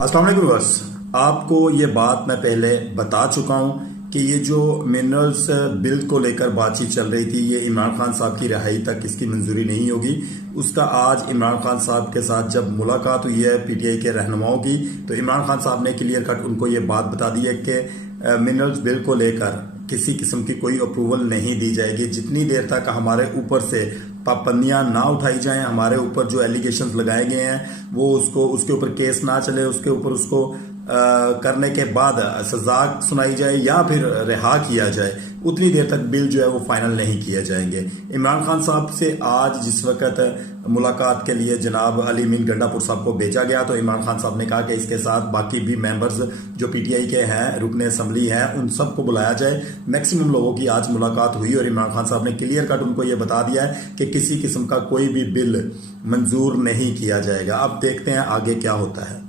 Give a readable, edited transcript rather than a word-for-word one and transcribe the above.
अस्सलाम वालेकुम व्यूअर्स, आपको ये बात मैं पहले बता चुका हूँ कि ये जो मिनरल्स बिल को लेकर बातचीत चल रही थी, ये इमरान खान साहब की रिहाई तक इसकी मंजूरी नहीं होगी। उसका आज इमरान खान साहब के साथ जब मुलाकात हुई है पीटीआई के रहनुमाओं की, तो इमरान खान साहब ने क्लियर कट उनको ये बात बता दी है कि मिनरल्स बिल को लेकर किसी किस्म की कोई अप्रूवल नहीं दी जाएगी जितनी देर तक हमारे ऊपर से पाबंदियां ना उठाई जाएं, हमारे ऊपर जो एलिगेशंस लगाए गए हैं वो उसके ऊपर केस ना चले, उसके ऊपर उसको करने के बाद सजा सुनाई जाए या फिर रिहा किया जाए, उतनी देर तक बिल जो है वो फाइनल नहीं किए जाएंगे। इमरान खान साहब से आज जिस वक्त मुलाकात के लिए जनाब अली मीन गंडापुर साहब को भेजा गया, तो इमरान खान साहब ने कहा कि इसके साथ बाकी भी मेंबर्स जो पीटीआई के हैं, रुकने असम्बली हैं, उन सबको बुलाया जाए। मैक्सिमम लोगों की आज मुलाकात हुई और इमरान खान साहब ने क्लियर कट उनको ये बता दिया है कि किसी किस्म का कोई भी बिल मंजूर नहीं किया जाएगा। अब देखते हैं आगे क्या होता है।